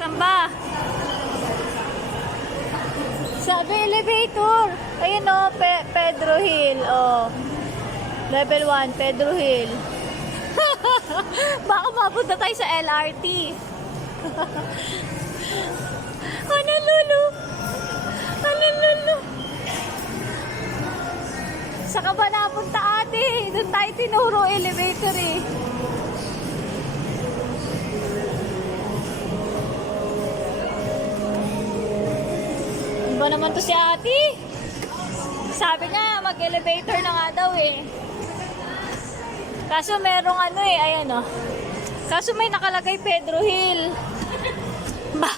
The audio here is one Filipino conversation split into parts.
Saan ba? Sabi elevator. Ayun o, Pedro Hill. Oh. Level 1, Pedro Hill. Baka mapunta tayo sa LRT. Ano, Lulu? Ano, Lulu? Saka ba napunta, ate? Doon tayo tinuro elevator eh. Ano ba naman to si ate? Sabi niya, mag-elevator na nga daw eh. Kaso merong ano eh, ayan o. Kaso may nakalagay Pedro Hill. Ba?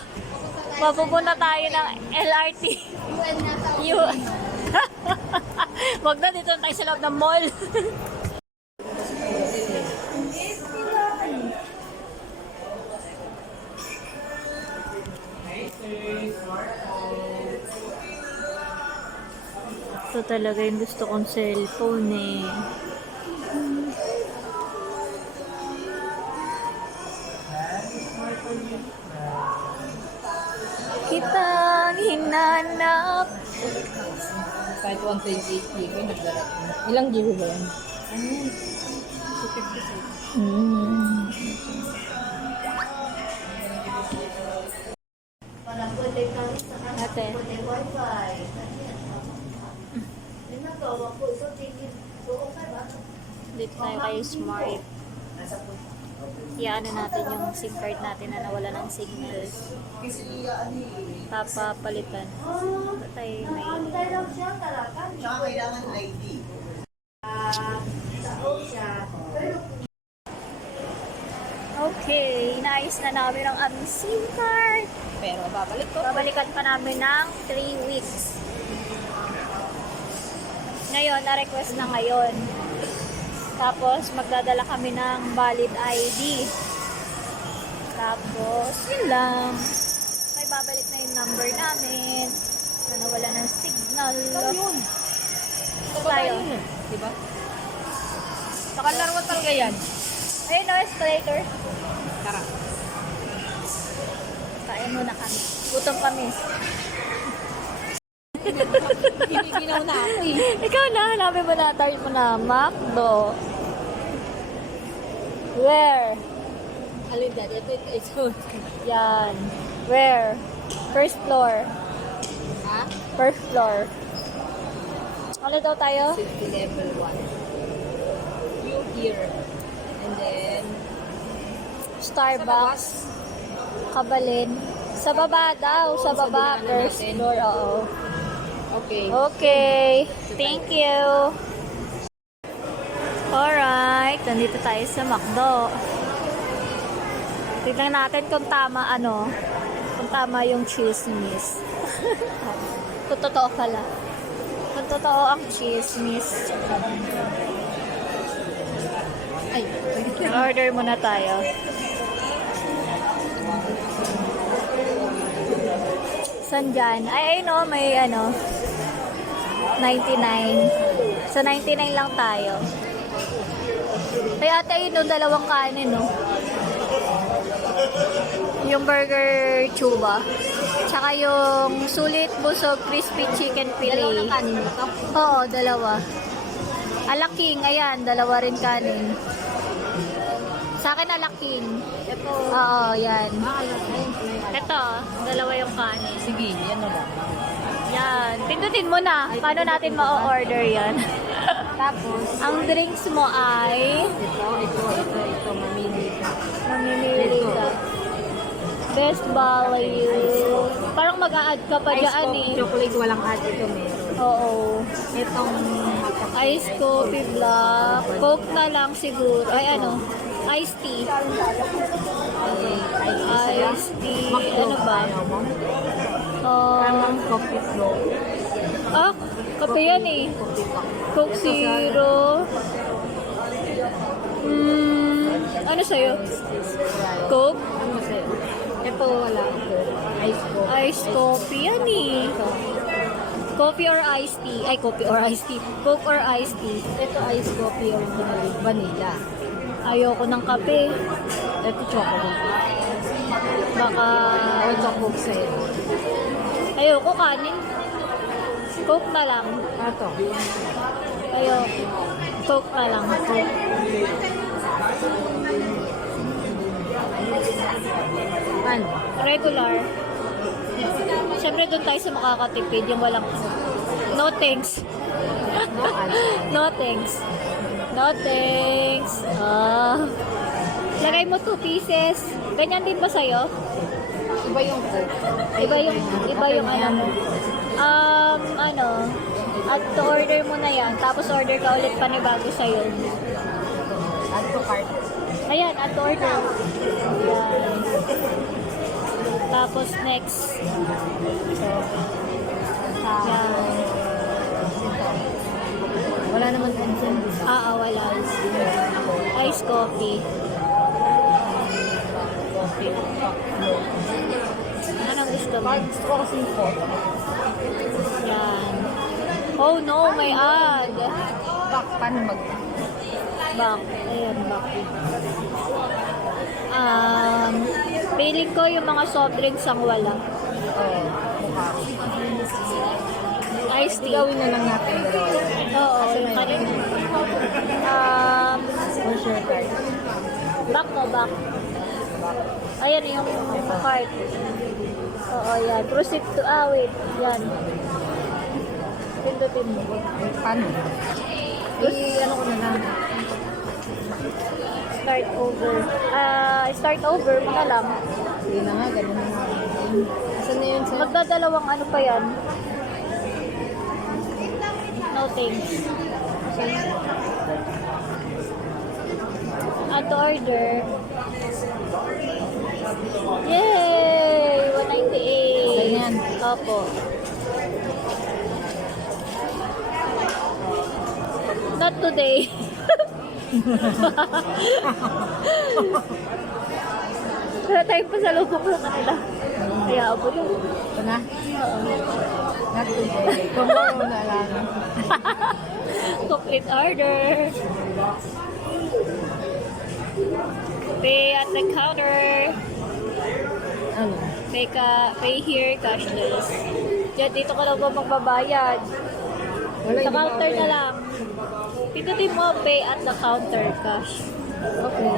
Mapupunta tayo ng LRT. Yun. Wag na, dito tayo sa loob ng mall. Ito talaga yung gusto kong cellphone eh. Kitang hinanap. Kahit 128 GB, nagdarat mo. Ilang GB ba yan? Ano yan? 256. Ate. Dito tayo kay Smart. Iyaano natin yung SIM card natin na nawala ng signal. Papapalitan. Ito tayo may... Tsaka kailangan ID. Okay, inaayos na namin ang aming SIM card. Pero babalik ko. Babalikan pa namin ng 3 weeks. Ngayon, na-request na ngayon. Tapos, magdadala kami ng valid ID. Tapos, yun lang. May babalik na yung number namin. Na nawala ng signal. Ano yun? Tayo. Diba? Nakalaro talaga yan. Ayun o, escalator. Tara. Kain muna kami. Gutom kami. Hiniginaw na ako eh. Ikaw na, hanapin mo na, target mo na, McDo. Where? Alin dad, ito. Yan. Where? First floor. Ha? First floor. Ano daw tayo? City level 1. You here. And then, Starbucks. Kabalin. Sa baba daw. Sa baba. Sa First natin. floor, oo. okay. Okay. Thank you. Alright. Nandito tayo sa McDo. Tignan natin kung tama ano. Kung tama yung chismis. Kung totoo pala. Kung totoo ang chismis. Ay, Order muna tayo. Saan dyan? Ay, no, may ano, 99. Sa 99 lang tayo. Kaya ate, ayun, no, dalawang kanin, no. Yung burger chuba. Tsaka yung sulit busog crispy chicken dalawa fillet. ng kanin mo to? Oo, dalawa. Alaking, ayan, dalawa rin kanin. Sa akin alaking. Ito. Oo, yan. Ayun. Ito, dalawa yung kanin. Sige, yan na lang. Yan. Pindutin mo na. Paano natin ma-order yan? Tapos, Ang drinks mo ay ito, mamili ka. mamimili ka. Best value. Parang mag-a-add ka pa Ice dyan coffee eh. chocolate, walang add ito meron. Oo. Itong Ice coffee black. Coke na lang siguro. Ay ano? Iced tea. Iced tea. Ano ba? Coffee flow. Kape yan eh. Coffee pa. Coke Zero. Ano sa'yo? Coke? Ano sa'yo? Ito wala ito. Ice coffee. Iced coffee yan eh. Coffee or iced tea? Ay, coffee or iced tea. Coke or iced tea? Ito ice coffee original vanilla. Ayoko ng kape. Ito chocolate. Baka Ito cook sa'yo. Ayoko kanin. Coke na lang. Ito. Ayoko. Coke na lang. Coke. Ano? Regular. Siyempre doon tayo sa makakatipid, yung walang no thanks. No thanks. No thanks. Lagay mo 2 pieces. Ganyan din ba sa'yo? Iba yung cook. Iba yung ano mo. Ano, at to order mo na yan, tapos order ka ulit panibago sa'yo. Add to cart. Ayan, at to order. Ayan. Tapos next. Ayan. Wala naman dyan. Wala. Ice coffee. Anong gusto mo? Gusto ko kasi yung photo. Yan. Oh no, may ad. Back, paano mag... Back. Ayan, back. Feeling ko yung mga soft drinks ang wala. Oo, mukha. Iced tea. Gawin na lang natin dalawa. Oo, yung kanina. For sure card. Back mo, back. Ayan yung card. Oo, yan. Proceed to, wait. Yan. Pindutin mo. Paano? Ano ko na lang. Start over. Start over mo na lang. Sige na nga, ganun na nga. Asan na yun sa... Magdadalawang ano pa yan? No thanks. Add to order. Yay! 198. Ganyan. Opo. Not today. Wala tayong pasalubong sa kanila. Kaya abo yun. Ito na? Not today. Tomorrow na lang. Complete order. Pay at the counter. Ano? Pay here, cashless. Diyan, dito ka lang ba magbabayad? Wala, Sa hindi counter pa na open. lang. Pindutin mo, pay at the counter, cash. Okay.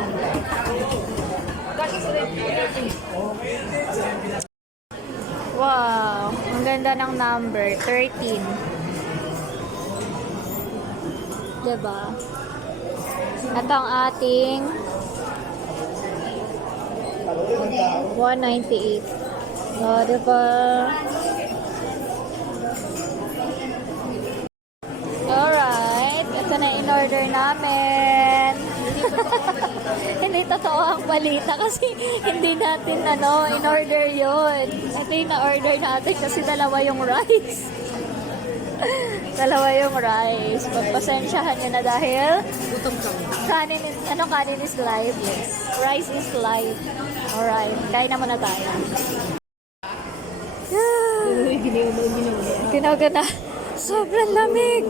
Wow, ang ganda ng number, 13. Diba? At ang ating 198. Oh, diba? Alright, ito na in-order namin. Hindi totoo ang balita kasi hindi natin in-order yun. Ito yung na-order natin kasi dalawa yung rice. Dalawa yung rice. Pagpasensyahan nyo na dahil Gutom kami. kanin is life. Rice is life. Alright, kain na muna tayo. Ginawa na. Sobrang lamig.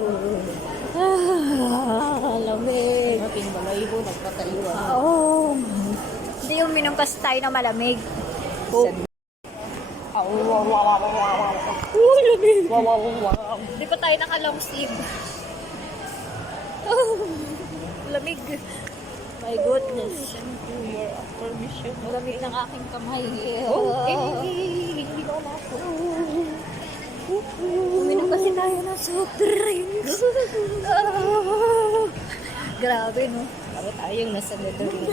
Lamig. Ating balayibo, nagpataiwan. Oh. Hindi uminom kasi tayo na malamig. Oh. Oh, lamig. Hindi pa tayo naka-long sleeve. Oh, lamig. My goodness. Lamig ng aking kamay. Hindi ko na ako. Uminom kasi tayo ng soft drinks. Grabe, no? Para tayong nasa Netherlands.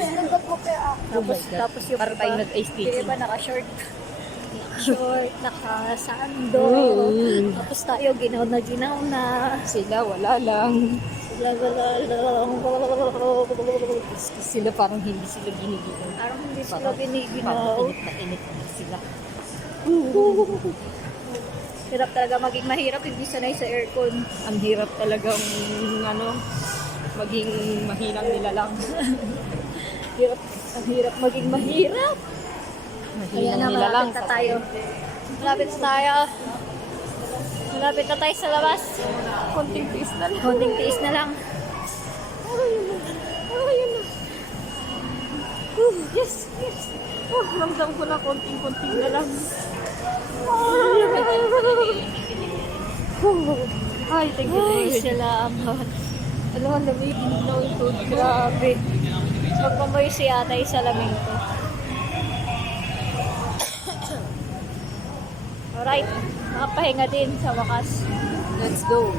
Tapos yung Para tayo nag-ice yung skating. iba naka-short. Naka-short, naka-sando. Tapos tayo ginaw na. Sila, wala lang. Sila parang hindi sila giniginaw. Parang hindi sila Parang biniginaw. init na sila. Hirap talaga maging mahirap, hindi sanay sa aircon. Ang hirap talagang, maging mahinang nilalang. Ang hirap maging mahirap. Kaya na, malapit na tayo. Malapit na tayo. Malapit na tayo sa labas. Konting tiis na lang. Konting tiis na lang. Ayun na. Yes, yes. Oh, ramdam ko na konting-konting na lang. Ay, thank you. Ay, salamat. Alam mo, lamig na ito. Grabe. Magpamoy si atay sa lamig ko. Alright. Nakapahinga din sa wakas. Let's go.